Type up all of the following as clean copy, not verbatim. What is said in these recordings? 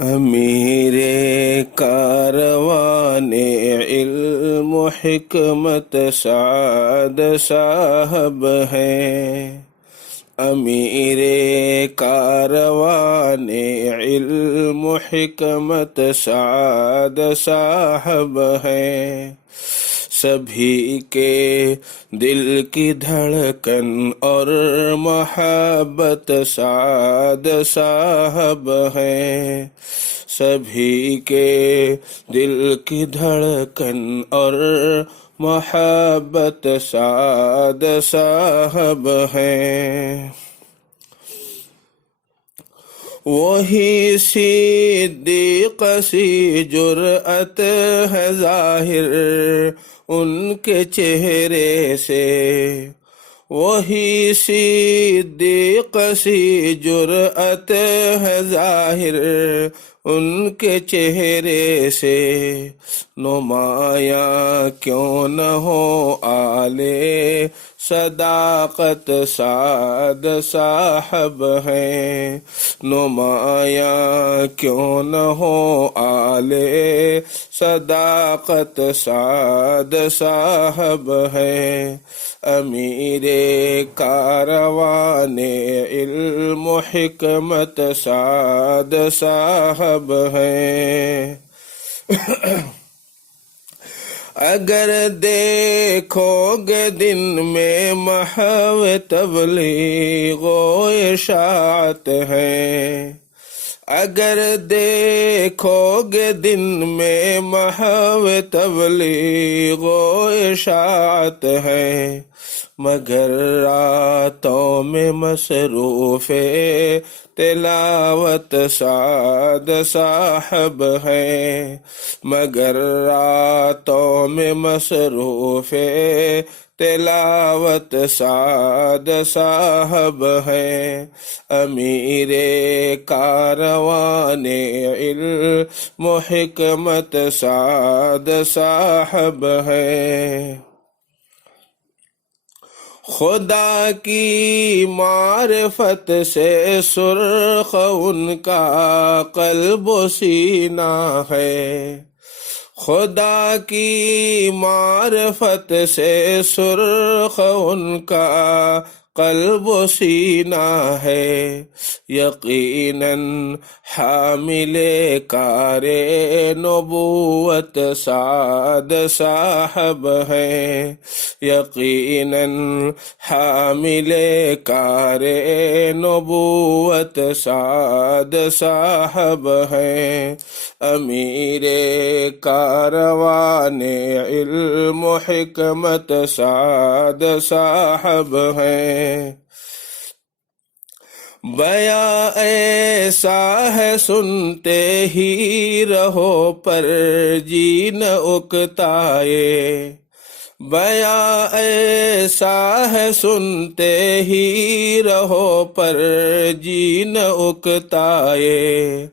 امیر کاروان علم و حکمت سعد صاحب ہیں، امیر کاروان علم و حکمت سعد صاحب ہیں، سبھی کے دل کی دھڑکن اور محبت سعد صاحب ہیں، سبھی کے دل کی دھڑکن اور محبت سعد صاحب ہیں۔ وہی صدیق سی جرأت ہے ظاہر ان کے چہرے سے، وہی صدیق سی جرأت ہے ظاہر ان کے چہرے سے، نمایاں کیوں نہ ہو آلے صداقت سعد صاحب ہیں، نمایاں کیوں نہ ہو آلے صداقت سعد صاحب ہیں، امیر کاروان علم و حکمت سعد صاحب ہیں۔ اگر دیکھو گے دن میں محو تبلیغ و اشاعت ہے، اگر دیکھو گے دن میں محو تبلیغ و اشاعت ہے، مگر راتوں میں مصروف تلاوت سعد صاحب ہیں، مگر راتوں میں مصروف تلاوت سعد صاحب ہیں، امیر کاروان علم و حکمت سعد صاحب ہیں۔ خدا کی معرفت سے سرخ ان کا قلب و سینہ ہے، خدا کی معرفت سے سرخ ان کا قلب و سینہ ہے، یقیناً حامل کار نبوت سعد صاحب ہیں، یقیناً حامل کار نبوت سعد صاحب ہیں، امیر کاروان علم و حکمت سعد صاحب ہیں۔ بیاں ایسا ہے سنتے ہی رہو پر جی نہ اکتائے، بیاں ایسا ہے سنتے ہی رہو پر جی نہ اکتائے،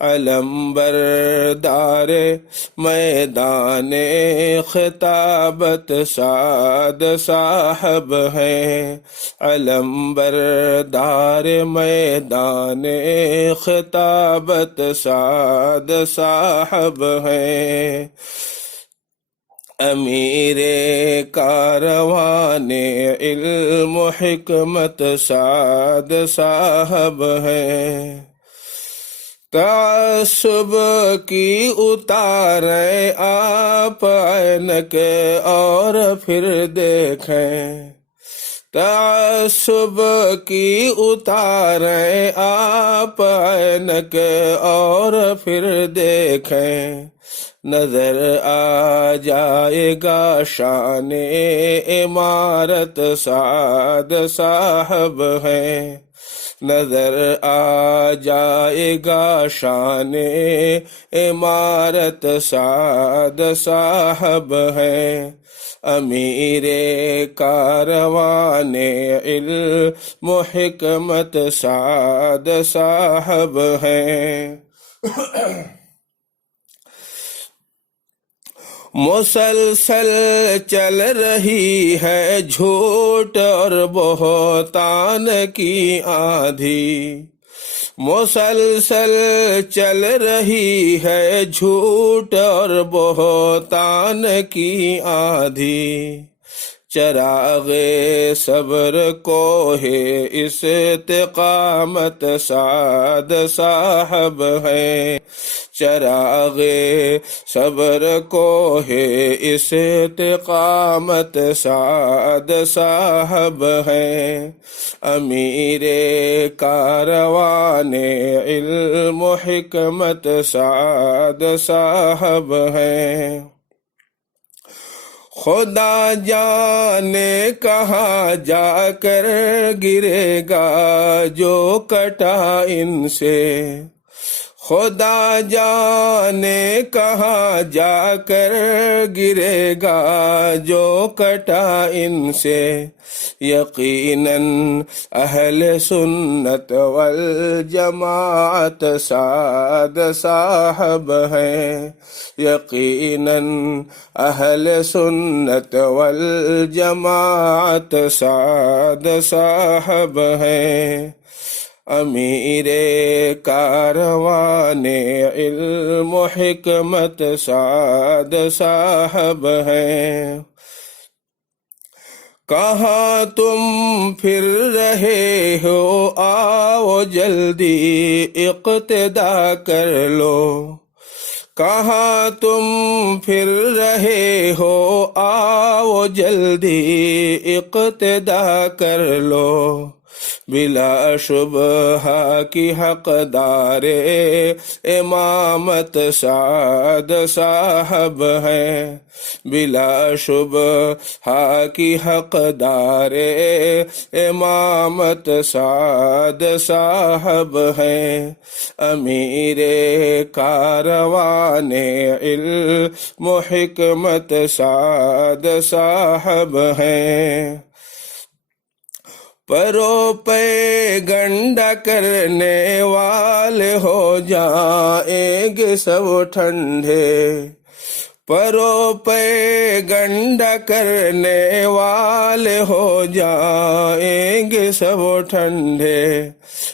علم بردار میدان خطابت سعد صاحب ہیں، علم بردار میدان خطابت سعد صاحب ہیں، امیر کاروان علم و حکمت سعد صاحب ہیں۔ تعصب کی اتاریں آپ عینک اور پھر دیکھیں، تعصب کی اتاریں آپ عینک اور پھر دیکھیں، نظر آ جائے گا شان عمارت سعد صاحب ہیں، نظر آ جائے گا شان عمارت سعد صاحب ہیں، امیر کاروان علم و حکمت سعد صاحب ہیں۔ مسلسل چل رہی ہے جھوٹ اور بہتان کی آندھی، مسلسل چل رہی ہے جھوٹ اور بہتان کی آندھی، چراغ صبر کو ہے استقامت سعد صاحب ہے، چراغ صبر کو ہے استقامت سعد صاحب ہے، امیر کاروان علم و حکمت سعد صاحب ہیں۔ خدا جانے کہاں جا کر گرے گا جو کٹا ان سے، خدا جانے کہاں جا کر گرے گا جو کٹا ان سے، یقیناً اہل سنت والجماعت سعد صاحب ہیں، یقیناً اہل سنت والجماعت سعد صاحب ہیں، امیر کاروان علم و حکمت سعد صاحب ہیں۔ کہاں تم پھر رہے ہو آؤ جلدی اقتدا کر لو، کہاں تم پھر رہے ہو آؤ جلدی اقتدا کر لو، بلا شبہ کی حقدار امامت سعد صاحب ہیں، بلا شبہ کی حقدار امامت سعد صاحب ہیں، امیر کاروان علم و حکمت سعد صاحب ہیں، پرو پے گنڈا کرنے والے ہو جائیں گے سب ٹھنڈے، پرو پے گنڈا کرنے والے ہو جائیں گے سب ٹھنڈے،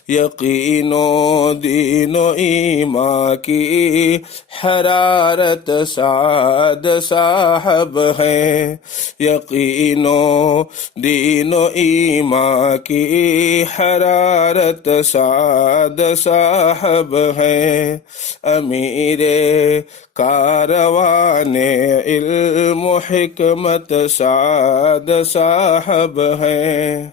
یقین و دین و ایمان کی حرارت سعد صاحب ہیں، یقین و دین و ایمان کی حرارت سعد صاحب ہیں، امیر کاروان علم و حکمت سعد صاحب ہیں،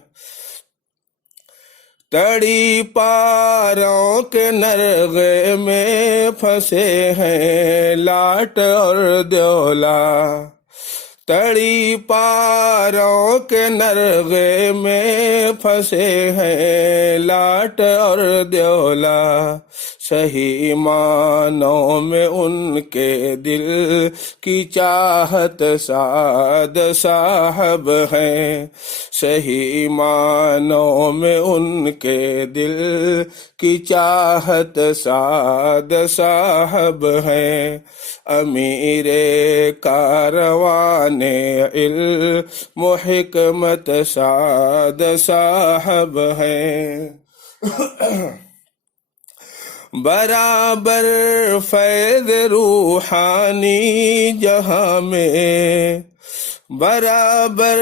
تڑی پاروں کے نرغے میں پھنسے ہیں لاٹ اور دیولا، تڑی پاروں کے نرغے میں پھنسے ہیں لاٹ اور دیولا، صحیح معنوں میں ان کے دل کی چاہت سعد صاحب ہیں، صحیح معنوں میں ان کے دل کی چاہت سعد صاحب ہیں، امیر کاروان علم و حکمت سعد صاحب ہیں، برابر فیض روحانی جہاں میں، برابر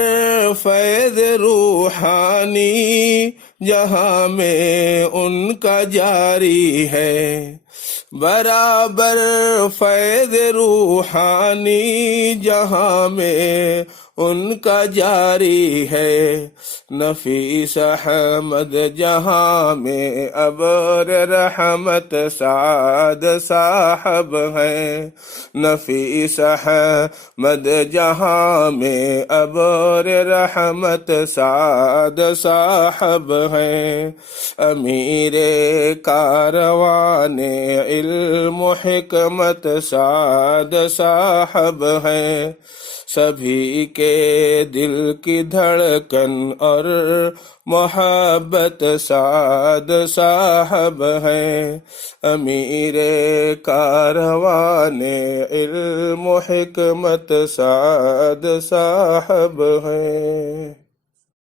فیض روحانی جہاں میں ان کا جاری ہے، برابر فیض روحانی جہاں میں ان کا جاری ہے، نفیس احمد جہاں میں ابر رحمت سعد صاحب ہیں، نفیس احمد جہاں میں ابر رحمت سعد صاحب ہیں، امیر کاروان علم و حکمت سعد صاحب ہیں، سبھی کے دل کی دھڑکن اور محبت سعد صاحب ہیں، امیر کاروان علم و حکمت سعد صاحب ہیں۔